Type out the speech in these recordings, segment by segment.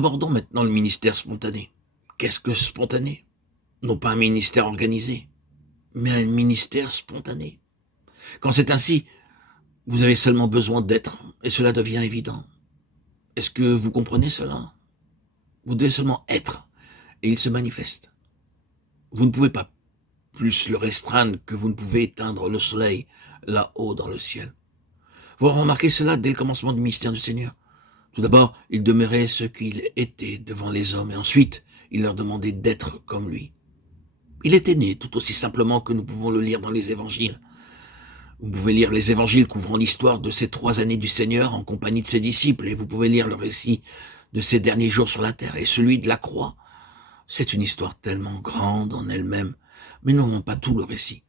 Abordons maintenant le ministère spontané. Qu'est-ce que spontané? Non pas un ministère organisé, mais un ministère spontané. Quand c'est ainsi, vous avez seulement besoin d'être, et cela devient évident. Est-ce que vous comprenez cela? Vous devez seulement être, et il se manifeste. Vous ne pouvez pas plus le restreindre que vous ne pouvez éteindre le soleil là-haut dans le ciel. Vous remarquez cela dès le commencement du mystère du Seigneur. Tout d'abord, il demeurait ce qu'il était devant les hommes, et ensuite, il leur demandait d'être comme lui. Il était né tout aussi simplement que nous pouvons le lire dans les évangiles. Vous pouvez lire les évangiles couvrant l'histoire de ces 3 années du Seigneur en compagnie de ses disciples, et vous pouvez lire le récit de ses derniers jours sur la terre, et celui de la croix. C'est une histoire tellement grande en elle-même, mais nous n'avons pas tout le récit,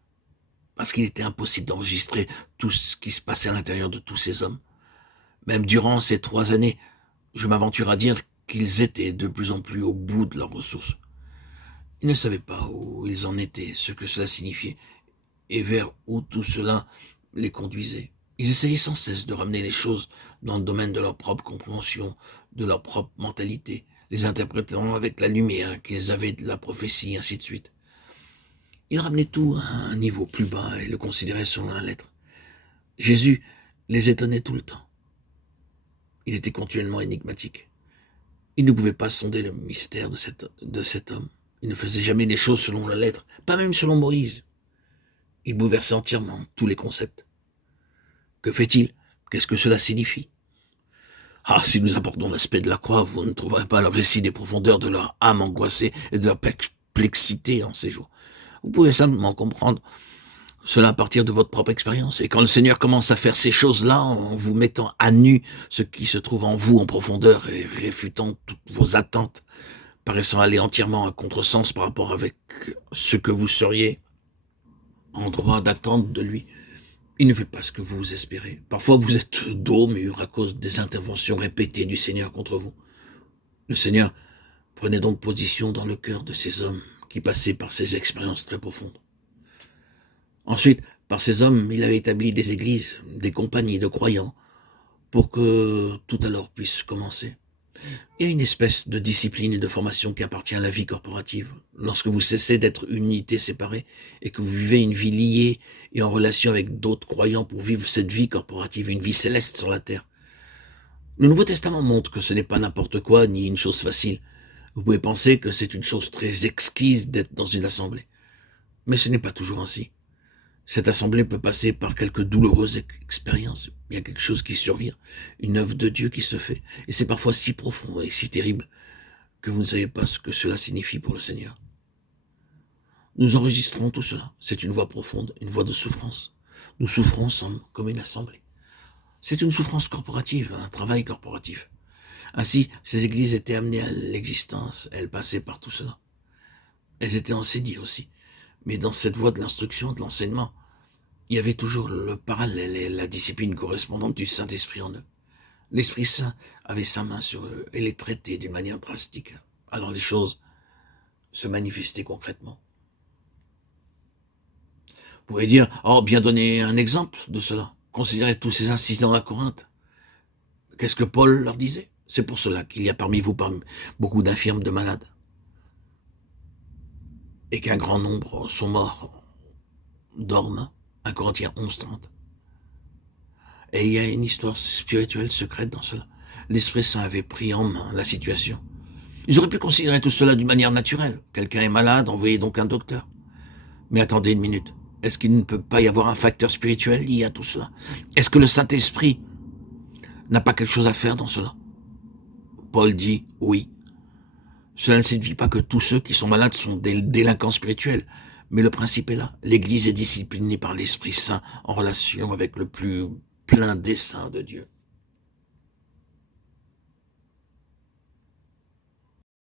parce qu'il était impossible d'enregistrer tout ce qui se passait à l'intérieur de tous ces hommes. Même durant ces 3 années, je m'aventure à dire qu'ils étaient de plus en plus au bout de leurs ressources. Ils ne savaient pas où ils en étaient, ce que cela signifiait, et vers où tout cela les conduisait. Ils essayaient sans cesse de ramener les choses dans le domaine de leur propre compréhension, de leur propre mentalité, les interprétant avec la lumière qu'ils avaient de la prophétie, ainsi de suite. Ils ramenaient tout à un niveau plus bas et le considéraient selon la lettre. Jésus les étonnait tout le temps. Il était continuellement énigmatique. Il ne pouvait pas sonder le mystère de cet homme. Il ne faisait jamais les choses selon la lettre, pas même selon Moïse. Il bouleversait entièrement tous les concepts. Que fait-il? Qu'est-ce que cela signifie? Ah, si nous abordons l'aspect de la croix, vous ne trouverez pas le récit des profondeurs de leur âme angoissée et de leur perplexité en ces jours. Vous pouvez simplement comprendre cela à partir de votre propre expérience. Et quand le Seigneur commence à faire ces choses-là, en vous mettant à nu ce qui se trouve en vous en profondeur et réfutant toutes vos attentes, paraissant aller entièrement à contresens par rapport avec ce que vous seriez en droit d'attendre de lui, il ne fait pas ce que vous espérez. Parfois vous êtes dos au mur à cause des interventions répétées du Seigneur contre vous. Le Seigneur prenait donc position dans le cœur de ces hommes qui passaient par ces expériences très profondes. Ensuite, par ces hommes, il avait établi des églises, des compagnies de croyants, pour que tout alors puisse commencer. Il y a une espèce de discipline et de formation qui appartient à la vie corporative. Lorsque vous cessez d'être une unité séparée et que vous vivez une vie liée et en relation avec d'autres croyants pour vivre cette vie corporative, une vie céleste sur la terre. Le Nouveau Testament montre que ce n'est pas n'importe quoi ni une chose facile. Vous pouvez penser que c'est une chose très exquise d'être dans une assemblée. Mais ce n'est pas toujours ainsi. Cette assemblée peut passer par quelques douloureuses expériences. Il y a quelque chose qui survient, une œuvre de Dieu qui se fait. Et c'est parfois si profond et si terrible que vous ne savez pas ce que cela signifie pour le Seigneur. Nous enregistrons tout cela. C'est une voix profonde, une voix de souffrance. Nous souffrons ensemble comme une assemblée. C'est une souffrance corporative, un travail corporatif. Ainsi, ces églises étaient amenées à l'existence. Elles passaient par tout cela. Elles étaient enseignées aussi. Mais dans cette voie de l'instruction, de l'enseignement, il y avait toujours le parallèle et la discipline correspondante du Saint-Esprit en eux. L'Esprit Saint avait sa main sur eux et les traitait d'une manière drastique. Alors les choses se manifestaient concrètement. Vous pourriez dire, bien donner un exemple de cela. Considérez tous ces incidents à Corinthe. Qu'est-ce que Paul leur disait? C'est pour cela qu'il y a parmi vous beaucoup d'infirmes, de malades. Et qu'un grand nombre sont morts, dorment. 1 Corinthiens 11:30. Et il y a une histoire spirituelle secrète dans cela. L'Esprit Saint avait pris en main la situation. Ils auraient pu considérer tout cela d'une manière naturelle. Quelqu'un est malade, envoyez donc un docteur. Mais attendez une minute. Est-ce qu'il ne peut pas y avoir un facteur spirituel lié à tout cela? Est-ce que le Saint-Esprit n'a pas quelque chose à faire dans cela? Paul dit oui. Cela ne signifie pas que tous ceux qui sont malades sont des délinquants spirituels. Mais le principe est là. L'Église est disciplinée par l'Esprit Saint en relation avec le plus plein dessein de Dieu.